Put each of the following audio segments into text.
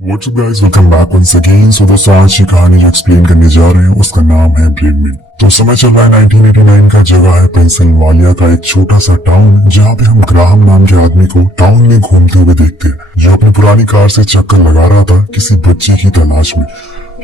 WhatsApp guys, welcome back once again. So दोस्तों, आज की कहानी जो एक्सप्लेन करने जा रहे हैं उसका नाम है ब्रेवमिन। तो समय चल रहा है 1989 का। जगह है पेंसिल्वानिया का एक छोटा सा टाउन, जहाँ पे हम ग्राहम नाम के आदमी को टाउन में घूमते हुए देखते हैं, जो अपनी पुरानी कार से चक्कर लगा रहा था किसी बच्चे की तलाश में।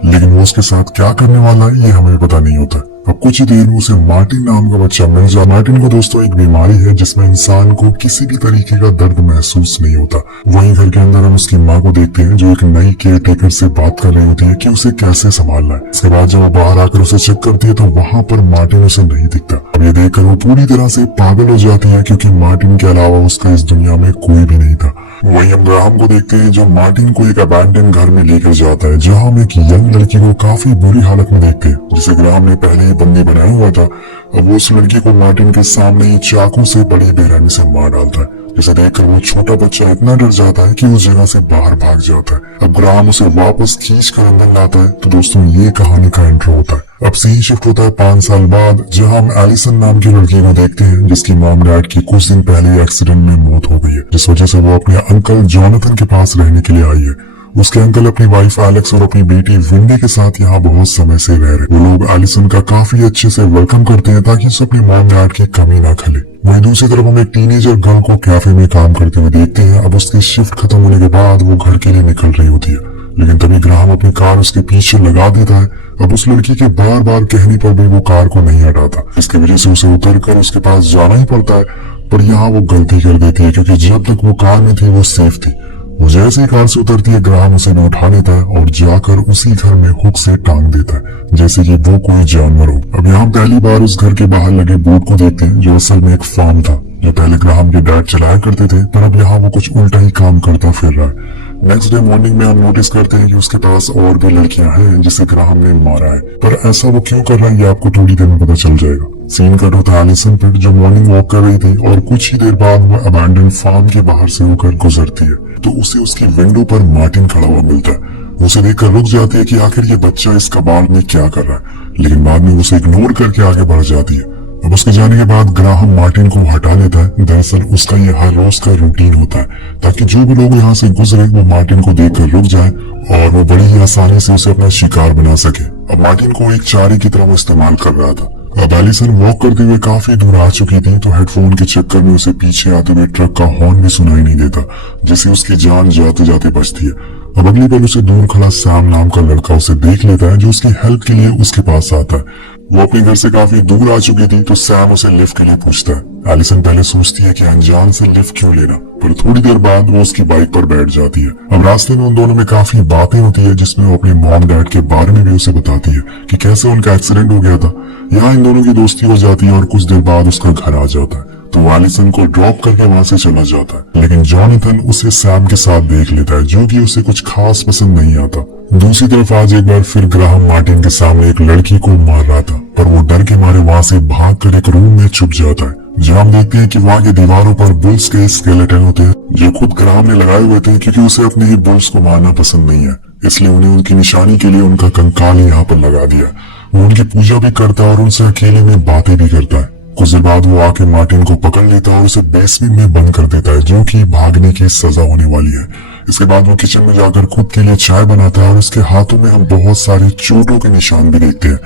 लेकिन वो उसके साथ क्या करने वाला है ये हमें पता नहीं होता। अब कुछ ही देर में उसे मार्टिन नाम का बच्चा मिल जाता। मार्टिन को दोस्तों एक बीमारी है जिसमें इंसान को किसी भी तरीके का दर्द महसूस नहीं होता। वहीं घर के अंदर हम उसकी माँ को देखते हैं, जो एक नई केयर टेकर से बात कर रही होती है कि उसे कैसे संभालना है। इसके बाद जब वो बाहर आकर उसे चेक करती है तो वहाँ पर मार्टिन उसे नहीं दिखता। अब ये देखकर वो पूरी तरह से पागल हो जाती है, क्योंकि मार्टिन के अलावा उसका इस दुनिया में कोई भी नहीं था। वहीं हम ग्राहम को देखते हैं, जो मार्टिन को एक अबैंडन घर में लेकर जाता है, जहाँ हम एक यंग लड़की को काफी बुरी हालत में देखते हैं, जिसे ग्राहम ने पहले ही बंदी बनाया हुआ था। अब वो उस लड़की को मार्टिन के सामने ही चाकू से बड़ी बेरहमी से मार डालता है, जिसे देखकर वो छोटा बच्चा इतना डर जाता है कि उस जगह से बाहर भाग जाता है। अब ग्राहम उसे वापस खींच कर अंदर लाता है। तो दोस्तों, ये कहानी का इंट्रो होता है। अब सीन शिफ्ट होता है 5 साल बाद, जहां हम एलिसन नाम की लड़की को देखते हैं, जिसकी मॉम डैड की कुछ दिन पहले एक्सीडेंट में मौत हो गई है, जिस वजह से वो अपने अंकल जॉनथन के पास रहने के लिए आई है। उसके अंकल अपनी वाइफ एलेक्स और अपनी बेटी विंडी के साथ यहाँ बहुत समय से रह रहे। वो लोग एलिसन का काफी अच्छे से वेलकम करते हैं, ताकि उसे अपनी मॉम डैड की कमी ना खले। वहीं दूसरी तरफ हम एक टीनेजर गर्ल को कैफे में काम करते हुए देखते हैं। अब उसकी शिफ्ट खत्म होने के बाद वो घर के लिए निकल रही होती है, लेकिन तभी ग्राहम अपनी कार उसके पीछे लगा देता है। अब उस लड़की के बार बार कहने पर भी वो कार को नहीं हटाता, इसकी वजह से उसे उतर कर उसके पास जाना ही पड़ता है। पर यहाँ वो गलती कर देती है, क्योंकि जब तक वो कार में थी वो सेफ थी। वो जैसे ही कार से उतरती है, ग्राहम उसे न उठा लेता है और जाकर उसी घर में हुक से टांग देता है, जैसे कि वो कोई जानवर हो। अब यहाँ पहली बार उस घर के बाहर लगे बोर्ड को देखते हैं, जो असल में एक फार्म था, जो पहले ग्राहम के डैड चलाया करते थे, पर अब यहाँ वो कुछ उल्टा ही काम करता फिर रहा है। नेक्स्ट डे मॉर्निंग में हम नोटिस करते हैं कि उसके पास और भी लड़कियां हैं जिसे ग्राहम ने मारा है, पर ऐसा वो क्यों कर रहा है ये आपको थोड़ी देर में पता चल जाएगा। सीन कट होता है एलिसन पर, जो मॉर्निंग वॉक कर रही थी और कुछ ही देर बाद वो अबैंडन फार्म के बाहर से होकर गुजरती है, तो उसे उसकी विंडो पर मार्टिन खड़ा हुआ मिलता है। उसे देखकर रुक जाती है कि आखिर ये बच्चा इस कबाड़ में क्या कर रहा है, लेकिन बाद में उसे इग्नोर करके आगे बढ़ जाती है। अब उसके जाने के बाद ग्राहम मार्टिन को हटा लेता है। दरअसल उसका ये हर रोज का रूटीन होता है, ताकि जो भी लोग यहाँ से गुजरे वो मार्टिन को देखकर रुक जाए और वो बड़ी ही आसानी से उसे अपना शिकार बना सके। अब मार्टिन को एक चारे की तरह वो इस्तेमाल कर रहा था। अब एलिसन वॉक करते हुए काफी दूर आ चुकी थी, तो हेडफोन के चक्कर में उसे पीछे आते हुए ट्रक का हॉर्न भी सुनाई नहीं देता, जिससे उसकी जान जाते जाते बचती है। अब अगली पल उसे दूर खड़ा सैम नाम का लड़का उसे देख लेता है, जो उसकी हेल्प के लिए उसके पास आता है। वो अपने घर से काफी दूर आ चुकी थी, तो सैम उसे लिफ्ट के लिए पूछता है। एलिसन पहले सोचती है कि अनजान से लिफ्ट क्यों लेना, पर थोड़ी देर बाद वो उसकी बाइक पर बैठ जाती है। अब रास्ते में उन दोनों में काफी बातें होती है, जिसमें वो अपने मॉम डैड के बारे में भी उसे बताती है कि कैसे उनका एक्सीडेंट हो गया था। यहाँ इन दोनों की दोस्ती हो जाती है और कुछ देर बाद उसका घर आ जाता है, तो वो एलिसन को ड्रॉप करके वहाँ से चला जाता है। लेकिन जॉनथन उसे सैम के साथ देख लेता है, जो कि उसे कुछ खास पसंद नहीं आता। दूसरी तरफ आज एक बार फिर ग्राहम मार्टिन के सामने एक लड़की को मार रहा था, पर वो डर के मारे वहाँ से भागकर एक रूम में छुप जाता है, जहाँ हम देखते हैं कि वहाँ के दीवारों पर बुल्स के स्केलेटन होते हैं, जो खुद ग्राहम ने लगाए हुए थे, क्योंकि उसे अपने ही बुल्स को मारना पसंद नहीं है। इसलिए उन्हें उनकी निशानी के लिए उनका कंकाल यहाँ पर लगा दिया। वो उनकी पूजा भी करता है और उनसे अकेले में बातें भी करता है। कुछ देर बाद वो आके मार्टिन को पकड़ लेता है और उसे बेसमेंट में बंद कर देता है, जो कि भागने की सजा होने वाली है। इसके बाद वो किचन में जाकर खुद के लिए चाय बनाता है और उसके हाथों में हम बहुत सारे चोटों के निशान भी देखते हैं,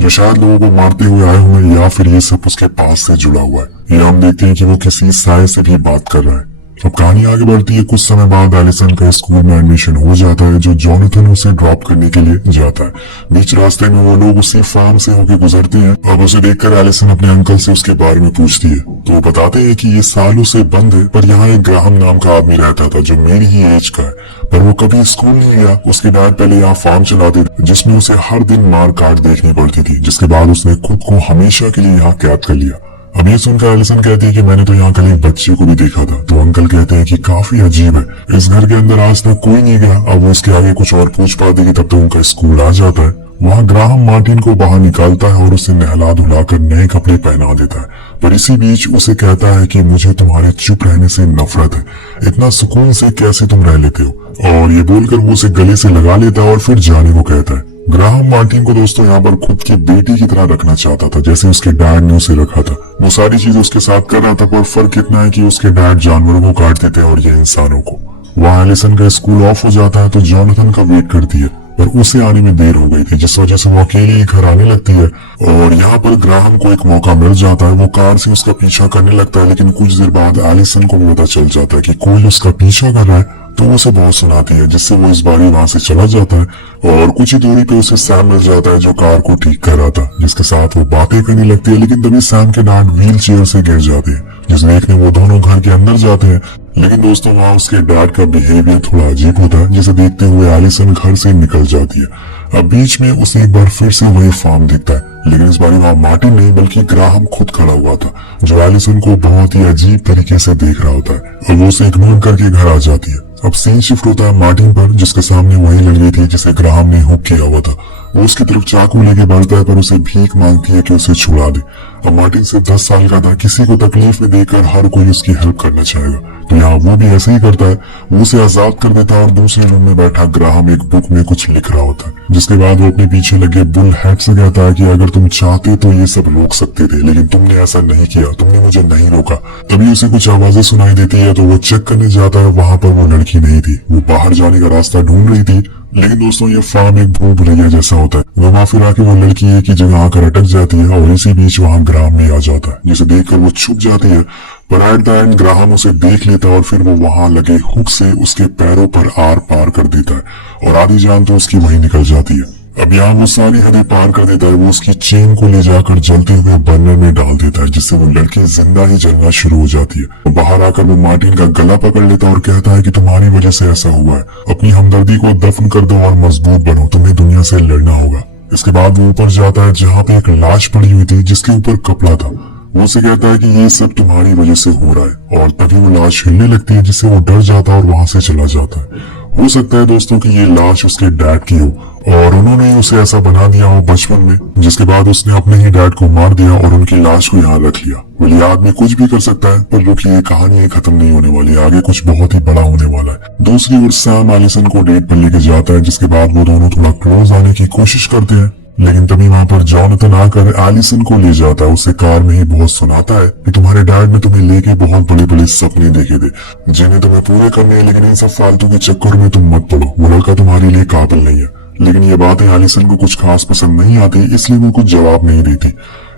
जो शायद लोगों को मारते हुए आए हुए हैं, या फिर ये सब उसके पास से जुड़ा हुआ है। ये हम देखते हैं कि वो किसी साय से भी बात कर रहा है। अब कहानी आगे बढ़ती है। कुछ समय बाद एलिसन का स्कूल में एडमिशन हो जाता है, जो जॉनथन उसे ड्रॉप करने के लिए जाता है। बीच रास्ते में वो लोग उसी फार्म से होकर गुजरते हैं। अब उसे देखकर एलिसन अपने अंकल से उसके बारे में पूछती है, तो वो बताते हैं कि ये सालों से बंद है, पर यहाँ एक ग्राहम नाम का आदमी रहता था, जो मेरी ही एज का है, पर वो कभी स्कूल नहीं गया। उसके डैड पहले यहाँ फार्म चलाते थे, जिसमें उसे हर दिन मार काट देखनी पड़ती थी, जिसके बाद उसने खुद को हमेशा के लिए यहाँ कैद कर लिया। अब ये सुनकर एलिसन कहती है कि मैंने तो यहाँ कल एक बच्चे को भी देखा था। तो अंकल कहते हैं कि काफी अजीब है, इस घर के अंदर आज तक कोई नहीं गया। अब वो इसके आगे कुछ और पूछ पाती है, तब तो उनका स्कूल आ जाता है। वहाँ ग्राहम मार्टिन को बाहर निकालता है और उसे नहला धुलाकर नए कपड़े पहना देता है, पर इसी बीच उसे कहता है कि मुझे तुम्हारे चुप रहने से नफरत है, इतना सुकून से कैसे तुम रह लेते हो। और ये बोलकर वो उसे गले से लगा लेता है और फिर जाने को कहता है। ग्राहम मार्टिन को दोस्तों यहाँ पर खुद की बेटी की तरह रखना चाहता था, जैसे उसके डैड ने उसे रखा था। वो सारी चीजें उसके साथ कर रहा था, पर फर्क इतना है कि उसके डैड जानवरों को काटते थे और ये इंसानों को। वहाँ एलिसन का स्कूल ऑफ हो जाता है तो जॉनथन का वेट करती है, पर उसे आने में देर हो गई थी, जिस वजह से वो अकेली ही घर आने लगती है। और यहाँ पर ग्राहम को एक मौका मिल जाता है, वो कार से उसका पीछा करने लगता है, लेकिन कुछ देर बाद एलिसन को भी पता चल जाता है कि कोई उसका पीछा कर रहा है, तो वो उसे बहुत सुनाती है, जिससे वो इस बारी वहां से चला जाता है। और कुछ ही दूरी पे उसे सैम मिल जाता है जो कार को ठीक कर रहा था, जिसके साथ वो बातें करने लगती है। लेकिन तभी सैम के डैड व्हील चेयर से गिर जाते हैं, जिसे देखने वो दोनों घर के अंदर जाते हैं। लेकिन दोस्तों वहाँ उसके डैड का बिहेवियर थोड़ा अजीब होता है, जिसे देखते हुए एलिसन घर से निकल जाती है। अब बीच में उसे एक बार फिर से वही फार्म दिखता है, लेकिन इस बार वहाँ मार्टिन नहीं बल्कि ग्राहम खुद खड़ा हुआ था, जो एलिसन को बहुत ही अजीब तरीके से देख रहा होता है। और वो उसे इग्नोर करके घर आ जाती है। अब सीन शिफ्ट होता है मार्टिन पर, जिसके सामने वही लड़की थी जिसे ग्राहम ने हुक किया हुआ था। वो उसकी तरफ चाकू लेके बढ़ता है, पर उसे भीख मांगती है कि उसे छुड़ा दे। अब मार्टिन सिर्फ 10 साल का था, किसी को तकलीफ में देखकर हर कोई उसकी हेल्प करना चाहेगा, तो यहाँ वो भी ऐसे ही करता है। वो उसे आजाद कर देता है और दूसरे रूम में बैठा ग्राहम एक बुक में कुछ लिख रहा होता है, जिसके बाद वो अपने पीछे लगे बुल हेड से कहता है कि अगर तुम चाहते तो ये सब रोक सकते थे, लेकिन तुमने ऐसा नहीं किया, तुमने मुझे नहीं रोका। तभी उसे कुछ आवाजें सुनाई देती है, तो वो चेक करने जाता है। वहां पर वो लड़की नहीं थी, वो बाहर जाने का रास्ता ढूंढ रही थी। लेकिन दोस्तों ये फार्म एक भूल भुलैया जैसा होता है। वो वहां फिर आके वो लड़की एक ही जगह आकर अटक जाती है और इसी बीच वहां ग्राहम भी आ जाता है, जिसे देखकर वो छुप जाती है। पर एट द एंड ग्राहम उसे देख लेता है और फिर वो वहां लगे हुक से उसके पैरों पर आर पार कर देता है और आधी जान तो उसकी वहीं निकल जाती है। अब यहाँ वो सारी हदें पार कर देता है। वो उसकी चेन को ले जाकर जलते हुए बर्नर में डाल देता है, जिससे वो लड़की जिंदा ही जलना शुरू हो जाती है। बाहर आकर वो मार्टिन का गला पकड़ लेता है और कहता है कि तुम्हारी वजह से ऐसा हुआ है, अपनी हमदर्दी को दफन कर दो और मजबूत बनो, तुम्हें दुनिया से लड़ना होगा। इसके बाद वो ऊपर जाता है जहाँ पे एक लाश पड़ी हुई थी जिसके ऊपर कपड़ा था। वो उसे कहता है कि ये सब तुम्हारी वजह से हो रहा है, और तभी वो लाश हिलने लगती है, जिससे वो डर जाता है और वहां से चला जाता है। हो सकता है दोस्तों कि ये लाश उसके डैड की हो और उन्होंने उसे ऐसा बना दिया हो बचपन में, जिसके बाद उसने अपने ही डैड को मार दिया और उनकी लाश को यहाँ रख लिया। वो ये आदमी कुछ भी कर सकता है, पर रुकिए, कहानी खत्म नहीं होने वाली, आगे कुछ बहुत ही बड़ा होने वाला है। दूसरी ओर सैम एलिसन को डेट पर लेके जाता है, जिसके बाद वो दोनों थोड़ा क्लोज आने की कोशिश करते हैं। लेकिन तभी वहां पर जॉनथन आकर एलिसन को ले जाता है। उसे कार में ही बहुत सुनाता है कि तुम्हारे डैड ने तुम्हें लेके बहुत बड़े बड़े सपने देखे थे, जिन्हें तुम्हें पूरे करने हैं, लेकिन इन सब फालतू के चक्कर में तुम मत पड़ो, वो लड़का तुम्हारे लिए काबिल नहीं है। लेकिन ये बातें एलिसन को कुछ खास पसंद नहीं आती, इसलिए वो कुछ जवाब नहीं देती।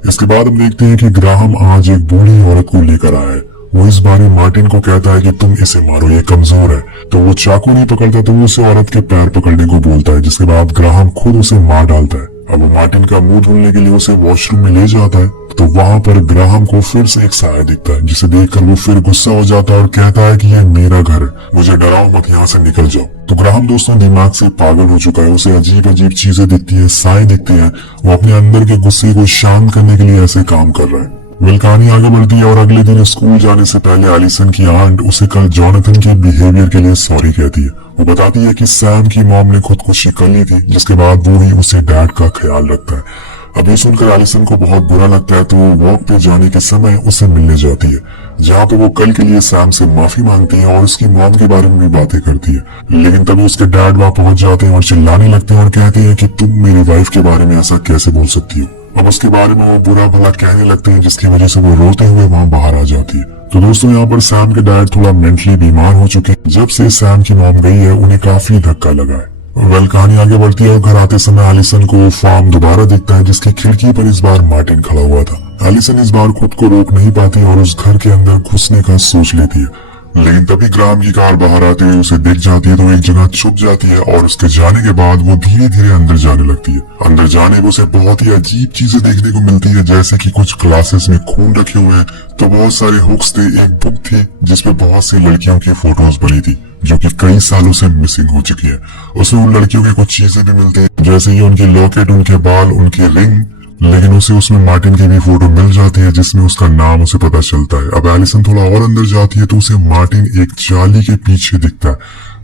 इसके बाद हम देखते हैं कि ग्राहम आज एक बूढ़ी औरत को लेकर आया है। वो इस बारे मार्टिन को कहता है कि तुम इसे मारो, ये कमजोर है। तो वो चाकू नहीं पकड़ता, तो वो उसे औरत के पैर पकड़ने को बोलता है, जिसके बाद ग्राहम खुद उसे मार डालता है। अब वो मार्टिन का मुंह धुलने के लिए उसे वॉशरूम में ले जाता है, तो वहां पर ग्राहम को फिर से एक साया दिखता है, जिसे देखकर वो फिर गुस्सा हो जाता है और कहता है कि ये मेरा घर है, मुझे डराओ मत, यहाँ से निकल जाओ। तो ग्राहम दोस्तों दिमाग से पागल हो चुका है, उसे अजीब अजीब चीजें दिखती है, साए दिखते हैं। वो अपने अंदर के गुस्से को शांत करने के लिए ऐसे काम कर रहा है। वेल कहानी आगे बढ़ती है और अगले दिन स्कूल जाने से पहले एलिसन की आंट उसे कल जॉनथन के बिहेवियर के लिए सॉरी कहती है। वो बताती है कि सैम की मॉम ने खुदकुशी कर ली थी, जिसके बाद वो ही उसे डैड का ख्याल रखता है। अब ये सुनकर एलिसन को बहुत बुरा लगता है, तो वो वॉक पे जाने के समय उसे मिलने जाती है, जहाँ पे वो कल के लिए सैम से माफी मांगती है और उसकी मॉम के बारे में भी बातें करती है। लेकिन तभी उसके डैड वहाँ पहुंच जाते हैं और चिल्लाने लगते हैं और कहते हैं कि तुम मेरी वाइफ के बारे में ऐसा कैसे बोल सकती हो। अब उसके बारे में वो बुरा भला कहने लगते हैं, जिसकी वजह से वो रोते हुए वहाँ बाहर आ जाती है। तो दोस्तों यहाँ पर सैम के डैड थोड़ा मेंटली बीमार हो चुके हैं। जब से सैम की मॉम गई है उन्हें काफी धक्का लगा है। वेल कहानी आगे बढ़ती है और घर आते समय एलिसन को फार्म दोबारा दिखता है, जिसकी खिड़की पर इस बार मार्टिन खड़ा हुआ था। एलिसन इस बार खुद को रोक नहीं पाती और उस घर के अंदर घुसने का सोच लेती है, लेकिन तभी ग्राहम की कार बाहर आते हुए उसे दिख जाती है, तो एक जगह छुप जाती है और उसके जाने के बाद वो धीरे धीरे अंदर जाने लगती है। अंदर जाने को उसे बहुत ही अजीब चीजें देखने को मिलती है, जैसे कि कुछ ग्लासेस में खून रखे हुए हैं, तो बहुत सारे हुक्स थे, एक बुक थी जिसपे बहुत सी लड़कियों की फोटोज बनी थी जो कि कई सालों से मिसिंग हो चुकी है। उसमें उन लड़कियों की कुछ चीजें भी मिलती है, जैसे कि उनके लॉकेट, उनके बाल, उनके रिंग, लेकिन उसे उसमें मार्टिन की भी फोटो मिल जाती है जिसमें उसका नाम उसे पता चलता है। अब एलिसन थोड़ा और अंदर जाती है तो उसे मार्टिन एक जाली के पीछे दिखता है।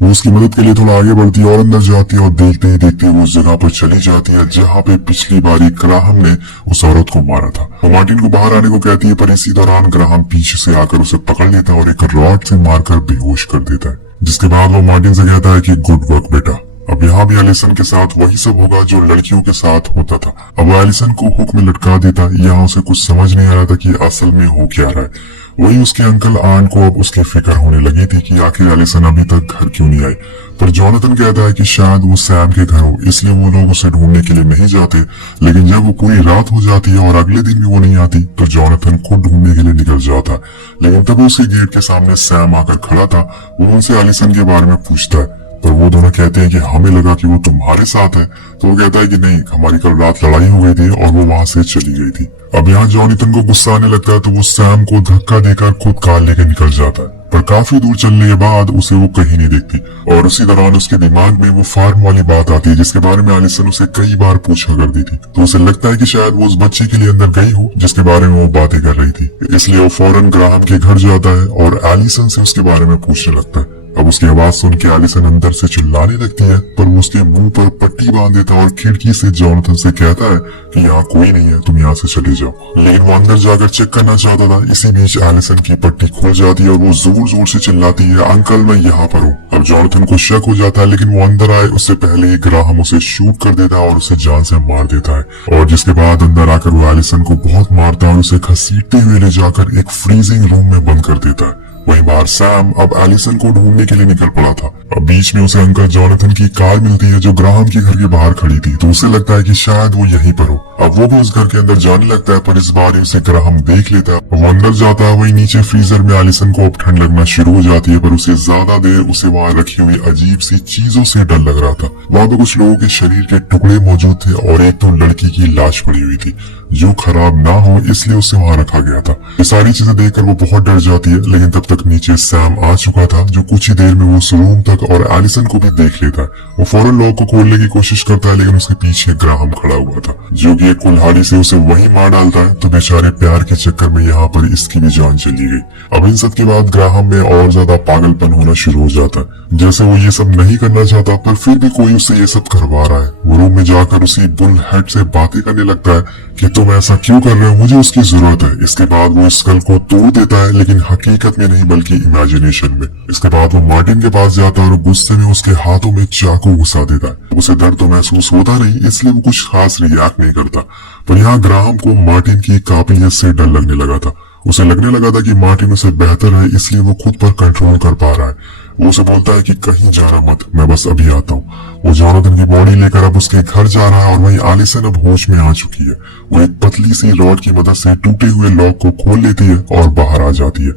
वो उसकी मदद के लिए थोड़ा आगे बढ़ती है और अंदर जाती है और देखते ही देखते वो उस जगह पर चली जाती है जहाँ पे पिछली बारी ग्राहम ने उस औरत को मारा था। वो मार्टिन को बाहर आने को कहती है, पर इसी दौरान ग्राहम पीछे से आकर उसे पकड़ लेता है और एक रॉड से मारकर बेहोश कर देता है, जिसके बाद वो मार्टिन से कहता है कि गुड वर्क बेटा। अब यहाँ भी एलिसन के साथ वही सब होगा जो लड़कियों के साथ होता था। अब वो एलिसन को हुक में लटका देता है। यहाँ उसे कुछ समझ नहीं आ रहा था कि असल में हो क्या रहा है। वही उसके अंकल आंट को अब उसकी फिक्र होने लगी थी कि आखिर एलिसन अभी तक घर क्यों नहीं आई। पर जोनाथन कहता है कि शायद वो सैम के घर हो, इसलिए वो लोग उसे ढूंढने के लिए नहीं जाते। लेकिन जब वो पूरी रात हो जाती है और अगले दिन भी वो नहीं आती तो जोनाथन खुद ढूंढने के लिए निकल जाता है। लेकिन तब उसके गेट के सामने सैम आकर खड़ा था। वो उनसे एलिसन के बारे में पूछता है, पर वो दोनों कहते हैं कि हमें लगा कि वो तुम्हारे साथ है। तो वो कहता है कि नहीं, हमारी कल रात लड़ाई हो गई थी और वो वहां से चली गई थी। अब यहाँ जोनाथन को गुस्सा आने लगता है तो वो सैम को धक्का देकर खुद कार लेकर निकल जाता है। पर काफी दूर चलने के बाद उसे वो कहीं नहीं दिखती और उसी दौरान उसके दिमाग में वो फार्म वाली बात आती है जिसके बारे में एलिसन उसे कई बार पूछा करती थी। तो उसे लगता है कि शायद वो उस बच्चे के लिए अंदर गई हो जिसके बारे में वो बातें कर रही थी। इसलिए वो फौरन ग्राहम के घर जाता है और एलिसन से उसके बारे में पूछने लगता है। अब उसकी आवाज सुन के एलिसन अंदर से चिल्लाने लगती है, पर वो उसके मुंह पर पट्टी बांध देता है और खिड़की से जोनाथन से कहता है कि यहाँ कोई नहीं है, तुम यहाँ से चले जाओ। लेकिन वो अंदर जाकर चेक करना चाहता था। इसी बीच एलिसन की पट्टी खुल जाती है और वो जोर जोर से चिल्लाती है, अंकल मैं यहाँ पर हूँ। अब जोनाथन को शक हो जाता है, लेकिन वो अंदर आए उससे पहले ही ग्राहम उसे शूट कर देता है और उसे जान से मार देता है। और जिसके बाद अंदर आकर वो एलिसन को बहुत मारता है और उसे घसीटते हुए ले जाकर एक फ्रीजिंग रूम में बंद कर देता है। वहीं बाहर सैम अब एलिसन को ढूंढने के लिए निकल पड़ा था। अब बीच में उसे अंकल जोनाथन की कार मिलती है जो ग्राहम के घर के बाहर खड़ी थी। तो उसे लगता है कि शायद वो यहीं पर हो। अब वो भी उस घर के अंदर जाने लगता है, पर इस बार उसे ग्राहम देख लेता है। वो अंदर जाता है, वही नीचे फ्रीजर में एलिसन को अब ठंड लगना शुरू हो जाती है, पर उसे ज्यादा देर उसे वहाँ रखी हुई अजीब सी चीजों से डर लग रहा था। वहाँ पे कुछ लोगों के शरीर के टुकड़े मौजूद थे और एक तो लड़की की लाश पड़ी हुई थी जो खराब ना हो इसलिए उसे वहाँ रखा गया था। ये सारी चीजें देखकर वो बहुत डर जाती है, लेकिन तब तक नीचे सैम आ चुका था जो कुछ ही देर में वो उस रूम तक और एलिसन को भी देख लेता है। वो फौरन लॉक को खोलने की कोशिश करता है, लेकिन उसके पीछे ग्राहम खड़ा हुआ था जो कि एक कुल्हाड़ी से उसे वहीं मार डालता है। तो बेचारे प्यार के चक्कर में यहाँ पर इसकी भी जान चली गई। अब इन सब के बाद ग्राहम में और ज्यादा पागलपन होना शुरू हो जाता है। जैसे वो ये सब नहीं करना चाहता पर फिर भी कोई उसे ये सब करवा रहा है। वो रूम में जाकर उसी बुल हेड से बातें करने लगता है कि तुम ऐसा क्यों कर रहे हो, मुझे उसकी जरूरत है। इसके बाद वो स्कल को तोड़ देता है, लेकिन हकीकत में नहीं बल्कि इमेजिनेशन में। इसके बाद वो मार्टिन के पास जाता है और गुस्से में उसके हाथों में चाकू घुसा देता है। उसे दर्द तो महसूस होता नहीं, इसलिए वो कुछ खास रिएक्ट नहीं करता। पर यहाँ ग्राहम को मार्टिन की काबिलियत से डर लगने लगा था। उसे लगने लगा था कि मार्टिन उसे बेहतर है, इसलिए वो खुद पर कंट्रोल कर पा रहा है। वो उसे बोलता है कि कहीं जाना मत, मैं बस अभी आता हूँ। वो जोनाथन की बॉडी लेकर अब उसके घर जा रहा है और वहीं एलिसन अब होश में आ चुकी है। वो एक पतली सी रॉड की मदद से टूटे हुए लॉक को खोल लेती है और बाहर आ जाती है।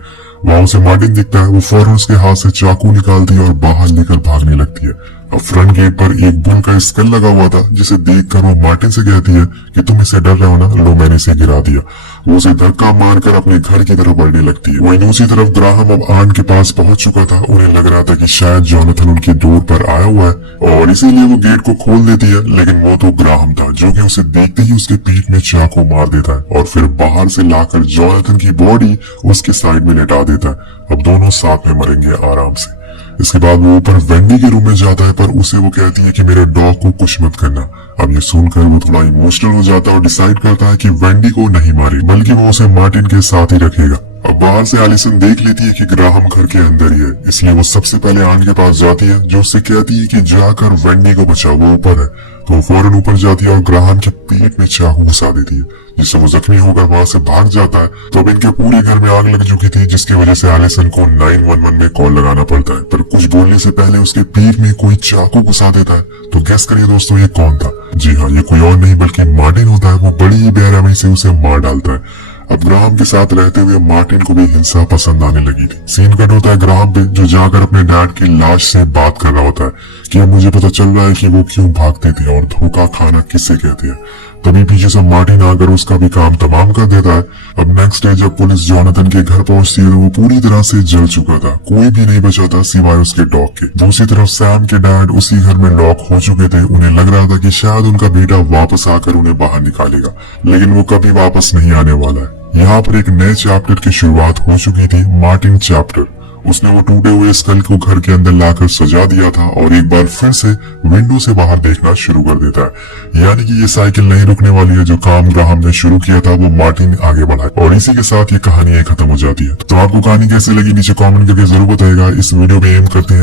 वहां उसे मार्टिन दिखता है। वो फौरन उसके हाथ से चाकू निकालती है और बाहर लेकर भागने लगती है। अब फ्रंट गेट पर एक बुल का स्कल लगा हुआ था जिसे देखकर वो मार्टिन से कहती है कि तुम इसे डर रहे हो ना, लो मैंने इसे गिरा दिया। वो उसे धक्का मारकर अपने घर की तरफ बढ़ने लगती है। वहीं दूसरी तरफ ग्राहम अब आन के पास पहुंच चुका था। उन्हें लग रहा था कि शायद जोनाथन उनकी डोर पर आया हुआ है और इसीलिए वो गेट को खोल देती है, लेकिन वो तो ग्राहम था जो कि उसे देखते ही उसके पीठ में चाकू मार देता है और फिर बाहर से लाकर जोनाथन की बॉडी उसके साइड में लेटा देता है। अब दोनों साथ में मरेंगे आराम से। इसके बाद वो ऊपर वेंडी के रूम में जाता है, पर उसे वो कहती है कि मेरे डॉग को कुछ मत करना। अब ये सुनकर वो थोड़ा इमोशनल हो जाता है और डिसाइड करता है कि वेंडी को नहीं मारे बल्कि वो उसे मार्टिन के साथ ही रखेगा। अब बाहर से एलिसन देख लेती है कि ग्राहम घर के अंदर ही है, इसलिए वो सबसे पहले आन के पास जाती है जो उससे कहती है कि जाकर वेंडी को बचाओ, वो ऊपर है। तो वो फौरन ऊपर जाती है और ग्राहम के पेट में चाकू घुसा देती है, जिससे वो जख्मी होकर वहां से भाग जाता है। तो अब इनके पूरे घर में आग लग चुकी थी, जिसकी वजह से एलिसन को 911 में कॉल लगाना पड़ता है। पर कुछ बोलने से पहले उसके पेट में कोई चाकू घुसा देता है। तो गेस करिए दोस्तों ये कौन था? जी हाँ, ये कोई और नहीं बल्कि मार्टिन होता है। वो बड़ी ही बेरहमी से उसे मार डालता है। अब ग्राहम के साथ रहते हुए मार्टिन को भी हिंसा पसंद आने लगी थी। सीन कट होता है ग्राहम पे जो जाकर अपने डैड की लाश से बात कर रहा होता है कि अब मुझे पता चल रहा है कि वो क्यों भागते थे और धोखा खाना किससे कहते हैं। तभी पीछे से मार्टिन आकर उसका भी काम तमाम कर देता है। अब नेक्स्ट डे जब पुलिस जोनाथन के घर पहुंचती है तो वो पूरी तरह से जल चुका था। कोई भी नहीं बचा था सिवाय उसके डॉग के। दूसरी तरफ सैम के डैड उसी घर में लॉक हो चुके थे। उन्हें लग रहा था कि शायद उनका बेटा वापस आकर उन्हें बाहर निकालेगा, लेकिन वो कभी वापस नहीं आने वाला है। यहाँ पर एक नए चैप्टर की शुरुआत हो चुकी थी, मार्टिन चैप्टर। उसने वो टूटे हुए स्कल को घर के अंदर लाकर सजा दिया था और एक बार फिर से विंडो से बाहर देखना शुरू कर देता है। यानी कि ये साइकिल नहीं रुकने वाली है। जो काम ग्राहम ने शुरू किया था वो मार्टिन आगे बढ़ाए और इसी के साथ ये कहानी खत्म हो जाती है। तो आपको कहानी कैसे लगी नीचे कमेंट करके जरूर बताइएगा। इस वीडियो में एम करते हैं